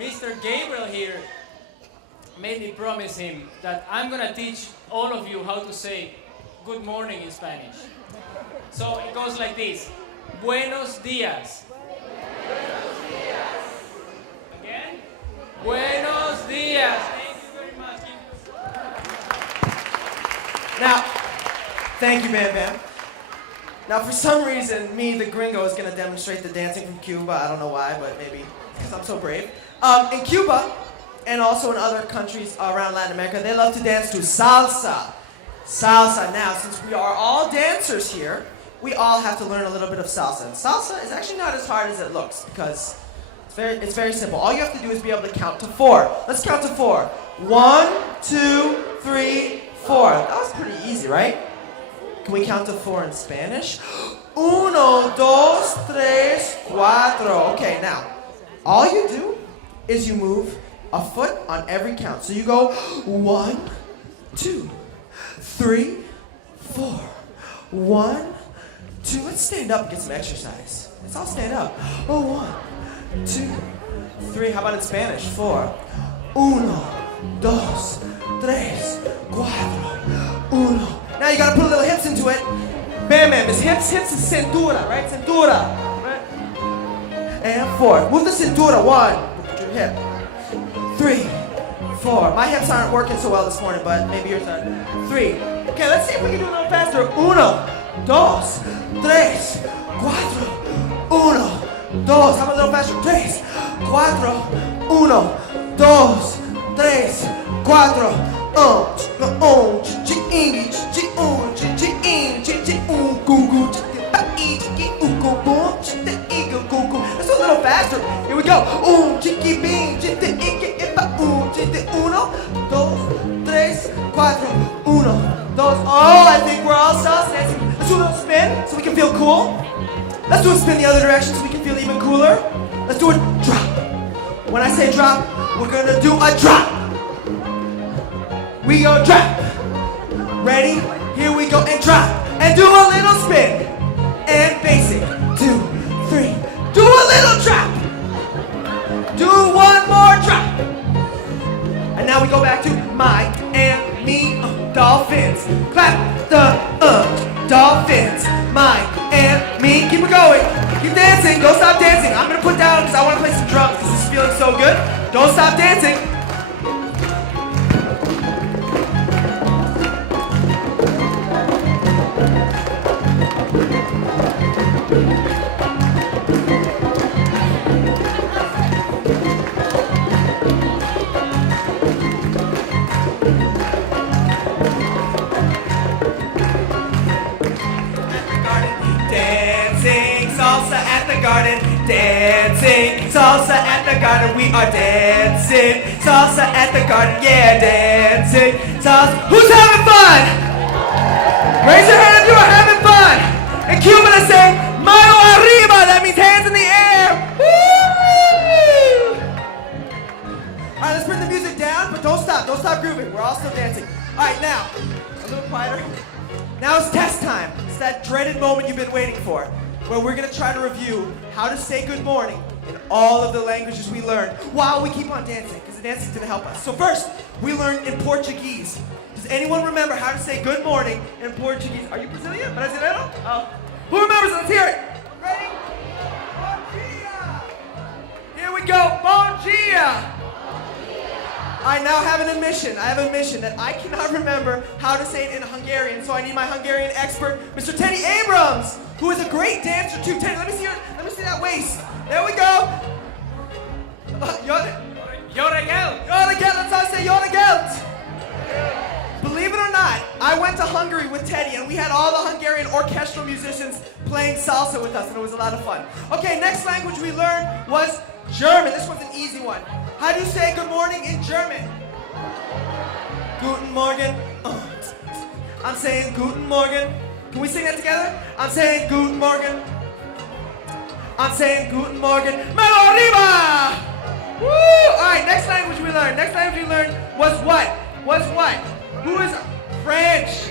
Mr. Gabriel here made me promise him that I'm gonna teach all of you how to say good morning in Spanish. So it goes like this. Buenos días. Buenos días. Again? Buenos días. Thank you very much. Now, thank you, Bam Bam. Now, for some reason, me, the gringo, is going to demonstrate the dancing from Cuba. I don't know why, but maybe because I'm so brave. In Cuba, and also in other countries around Latin America, they love to dance to salsa. Salsa. Now, since we are all dancers here, we all have to learn a little bit of salsa. And salsa is actually not as hard as it looks because it's very simple. All you have to do is be able to count to 4. Let's count to 4. 1, 2, 3, 4. That was pretty easy, right? Can we count to 4 in Spanish? Uno, dos, tres, cuatro. Okay, now, all you do is you move a foot on every count. So you go 1, 2, 3, 4. 1, 2. Let's stand up and get some exercise. Let's all stand up. Oh, 1, 2, 3. How about in Spanish? 4. Uno, dos, tres, cuatro. Uno. Now you gotta put a little hips into it. Bam, bam. It's hips is cintura, right? Cintura. Right? And 4. Move the cintura. 1. Put your hip. 3, 4. My hips aren't working so well this morning, but maybe yours are. 3. Okay, let's see if we can do a little faster. 1, 2, 3, 4. 1, 2. How about a little faster? 3, 4. 1, 2, 3, 4. Let's do a little faster. Here we go. Uno, dos, tres, cuatro. Uno, dos. Oh, I think we're all salsa dancing. Let's do a little spin so we can feel cool. Let's do a spin the other direction so we can feel even cooler. Let's do a drop. When I say drop, we're gonna do a drop. We go drop. Ready? Here we go and drop. And do a little spin. And basic. 2, 3. Do a little drop. Do one more drop. And now we go back to Mike and me, dolphins. Clap the dolphins. Mike and me. Keep it going. Keep dancing. Don't stop dancing. I'm going to put down because I want to play some drums. This is feeling so good. Don't stop dancing. Dancing salsa at the garden, we are dancing salsa at the garden, yeah, dancing salsa. Who's having fun? Raise your hand if you are having fun. In Cuban, I say mano arriba. That means hands in the air. Woo! All right, let's bring the music down, but don't stop. Don't stop grooving. We're all still dancing. All right, now a little quieter. Now it's test time. It's that dreaded moment you've been waiting for, where we're going to try to review how to say good morning in all of the languages we learned while we keep on dancing, because the dancing is going to help us. So first, we learned in Portuguese. Does anyone remember how to say good morning in Portuguese? Are you Brazilian? Brasileiro? Oh. Who remembers? Let's hear it. Ready? Bom dia. Here we go. Bom dia. I now have an admission. I have a mission that I cannot remember how to say it in Hungarian, so I need my Hungarian expert, Mr. Teddy Abrams, who is a great dancer too. Teddy, let me see that waist. There we go. Yoragel. Yoragel. That's how I say Yoragel. Believe it or not, I went to Hungary with Teddy, and we had all the Hungarian orchestral musicians playing salsa with us, and it was a lot of fun. Okay, next language we learned was German. This one's an easy one. How do you say good morning in German? Guten Morgen. I'm saying Guten Morgen. Can we sing that together? I'm saying Guten Morgen. I'm saying Guten Morgen. Mano arriba! Woo! All right, next language we learned. Next language we learned was what? Was what? Who is French?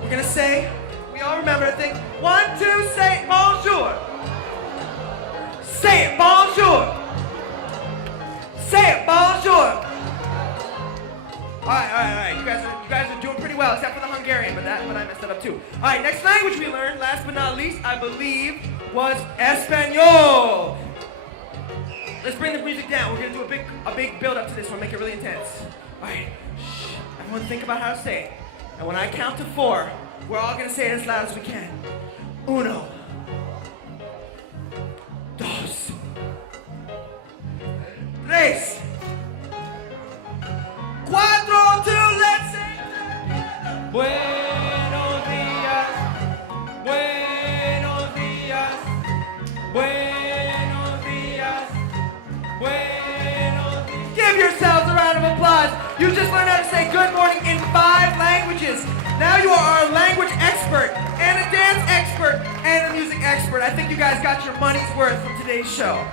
We're gonna say, we all remember, I think. 1, 2, say bonjour. Say it, bonjour. language we learned, last but not least, I believe, was Espanol. Let's bring the music down. We're gonna do a big build up to this one, make it really intense. All right, shh. Everyone think about how to say it. And when I count to 4, we're all gonna say it as loud as we can. Uno, dos, tres, cuatro, 2, let's say it together. Buenos días, buenos días, buenos días, buenos días. Give yourselves a round of applause. You just learned how to say good morning in 5 languages. Now you are a language expert, and a dance expert, and a music expert. I think you guys got your money's worth from today's show.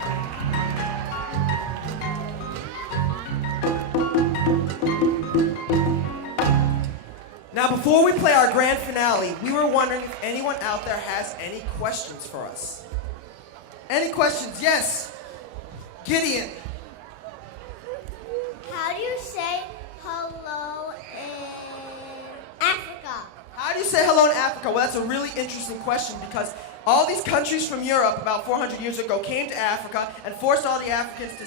Now, before we play our grand finale, we were wondering if anyone out there has any questions for us. Any questions? Yes. Gideon. How do you say hello in Africa? How do you say hello in Africa? Well, that's a really interesting question because all these countries from Europe about 400 years ago came to Africa and forced all the Africans to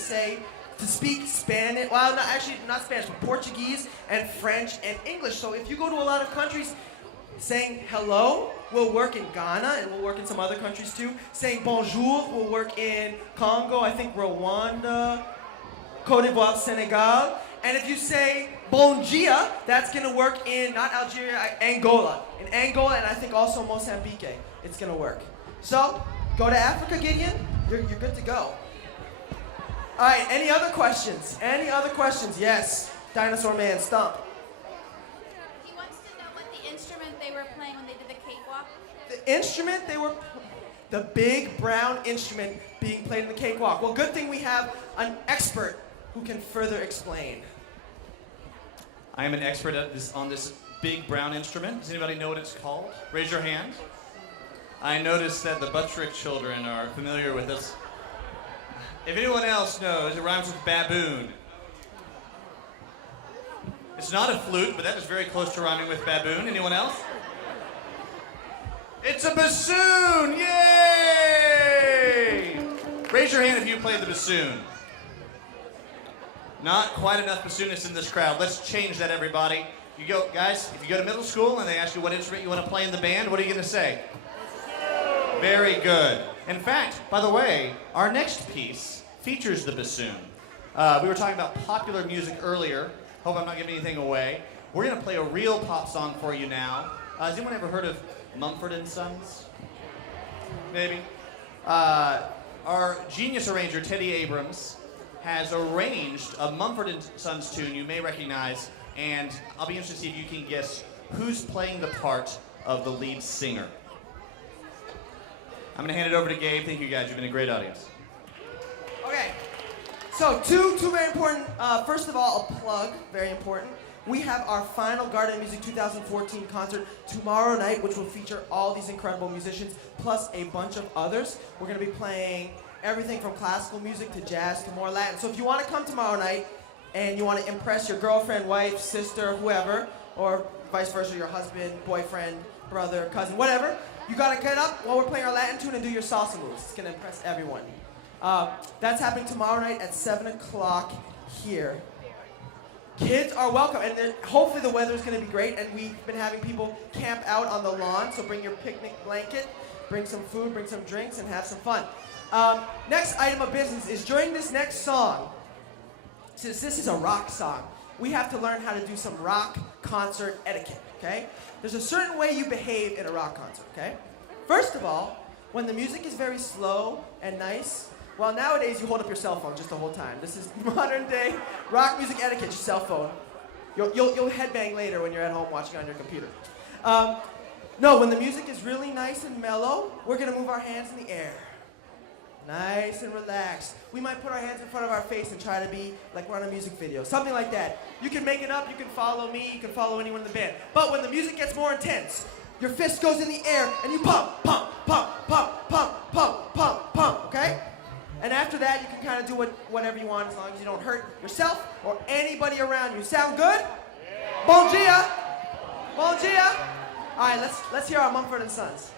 speak Spanish. Well, not Spanish, but Portuguese and French and English. So if you go to a lot of countries, saying hello will work in Ghana and will work in some other countries too. Saying bonjour will work in Congo, I think Rwanda, Cote d'Ivoire, Senegal. And if you say bon dia, that's gonna work in, not Algeria, Angola. In Angola and I think also Mozambique, it's gonna work. So, go to Africa, Gideon, you're good to go. All right, any other questions? Any other questions? Yes, Dinosaur Man, Stump. He wants to know what the instrument they were playing when they did the cakewalk. The instrument the big brown instrument being played in the cakewalk. Well, good thing we have an expert who can further explain. I am an expert on this big brown instrument. Does anybody know what it's called? Raise your hand. I noticed that the Buttrick children are familiar with this. If anyone else knows, it rhymes with baboon. It's not a flute, but that is very close to rhyming with baboon. Anyone else? It's a bassoon! Yay! Raise your hand if you play the bassoon. Not quite enough bassoonists in this crowd. Let's change that, everybody. You go, guys, if you go to middle school and they ask you what instrument you want to play in the band, what are you going to say? Very good. In fact, by the way, our next piece features the bassoon. We were talking about popular music earlier. Hope I'm not giving anything away. We're going to play a real pop song for you now. Has anyone ever heard of Mumford & Sons? Maybe. Our genius arranger, Teddy Abrams, has arranged a Mumford & Sons tune you may recognize, and I'll be interested to see if you can guess who's playing the part of the lead singer. I'm going to hand it over to Gabe. Thank you, guys. You've been a great audience. Okay, so two very important. First of all, a plug, very important. We have our final Garden Music 2014 concert tomorrow night, which will feature all these incredible musicians, plus a bunch of others. We're going to be playing everything from classical music to jazz to more Latin. So if you want to come tomorrow night and you want to impress your girlfriend, wife, sister, whoever, or vice versa, your husband, boyfriend, brother, cousin, whatever, you got to get up while we're playing our Latin tune and do your salsa moves. It's going to impress everyone. That's happening tomorrow night at 7 o'clock here. Kids are welcome, and then hopefully the weather's going to be great, and we've been having people camp out on the lawn, so bring your picnic blanket, bring some food, bring some drinks, and have some fun. Next item of business is during this next song, since this is a rock song, we have to learn how to do some rock concert etiquette, okay? There's a certain way you behave in a rock concert, okay? First of all, when the music is very slow and nice, well, nowadays you hold up your cell phone just the whole time. This is modern day rock music etiquette, your cell phone. You'll headbang later when you're at home watching on your computer. No, when the music is really nice and mellow, we're gonna move our hands in the air. Nice and relaxed. We might put our hands in front of our face and try to be like we're on a music video. Something like that. You can make it up, you can follow me, you can follow anyone in the band. But when the music gets more intense, your fist goes in the air and you pump, pump, pump, pump, pump, pump, pump, pump, okay? And after that, you can kind of do whatever you want as long as you don't hurt yourself or anybody around you. Sound good? Yeah. Bon dia. Bon dia. All right, let's hear our Mumford and Sons.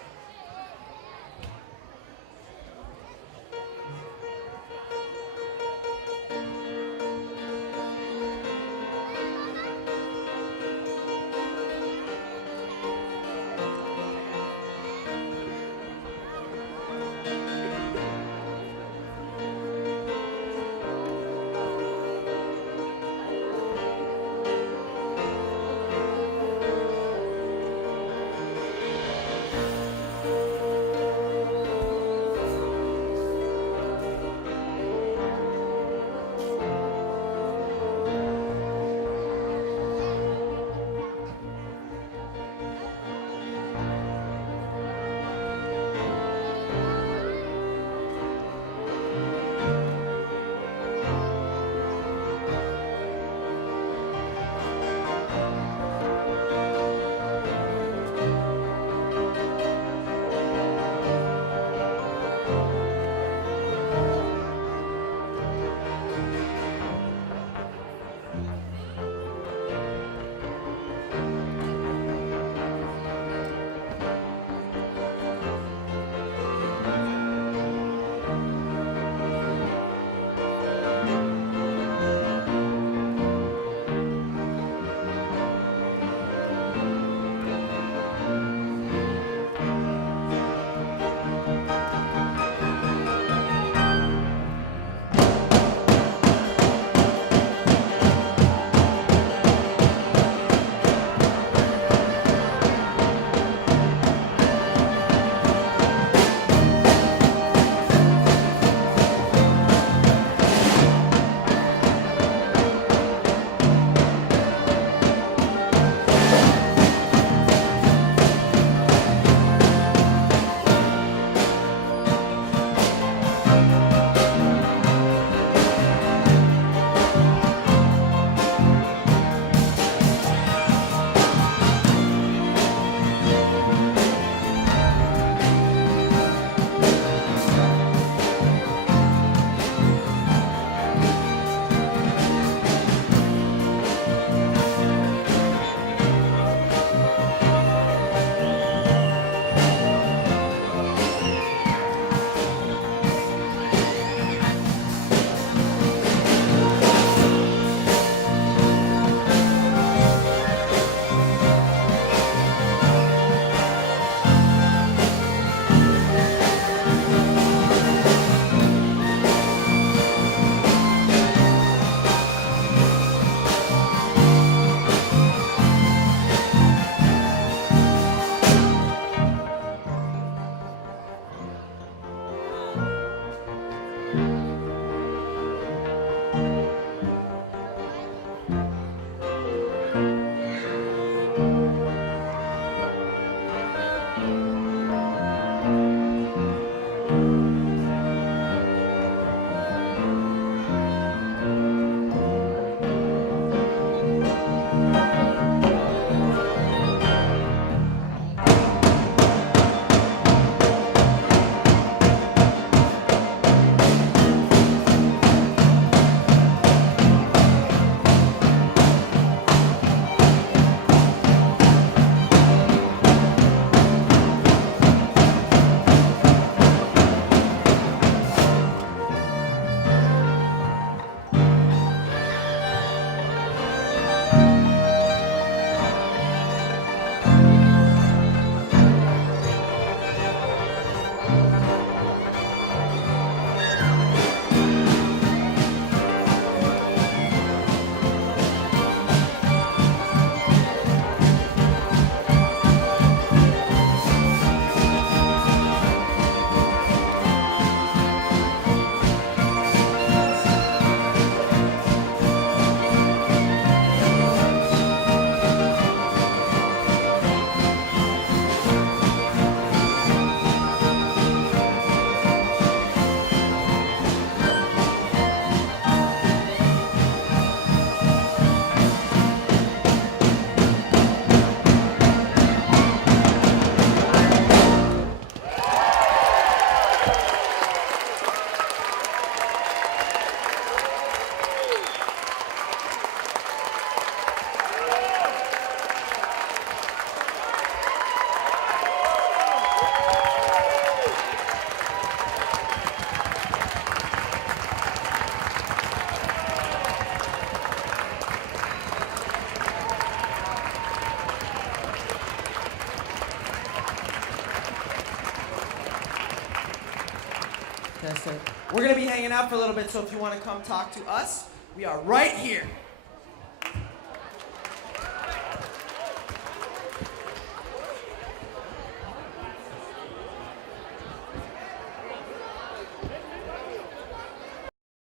We're going to be hanging out for a little bit, so if you want to come talk to us, we are right here.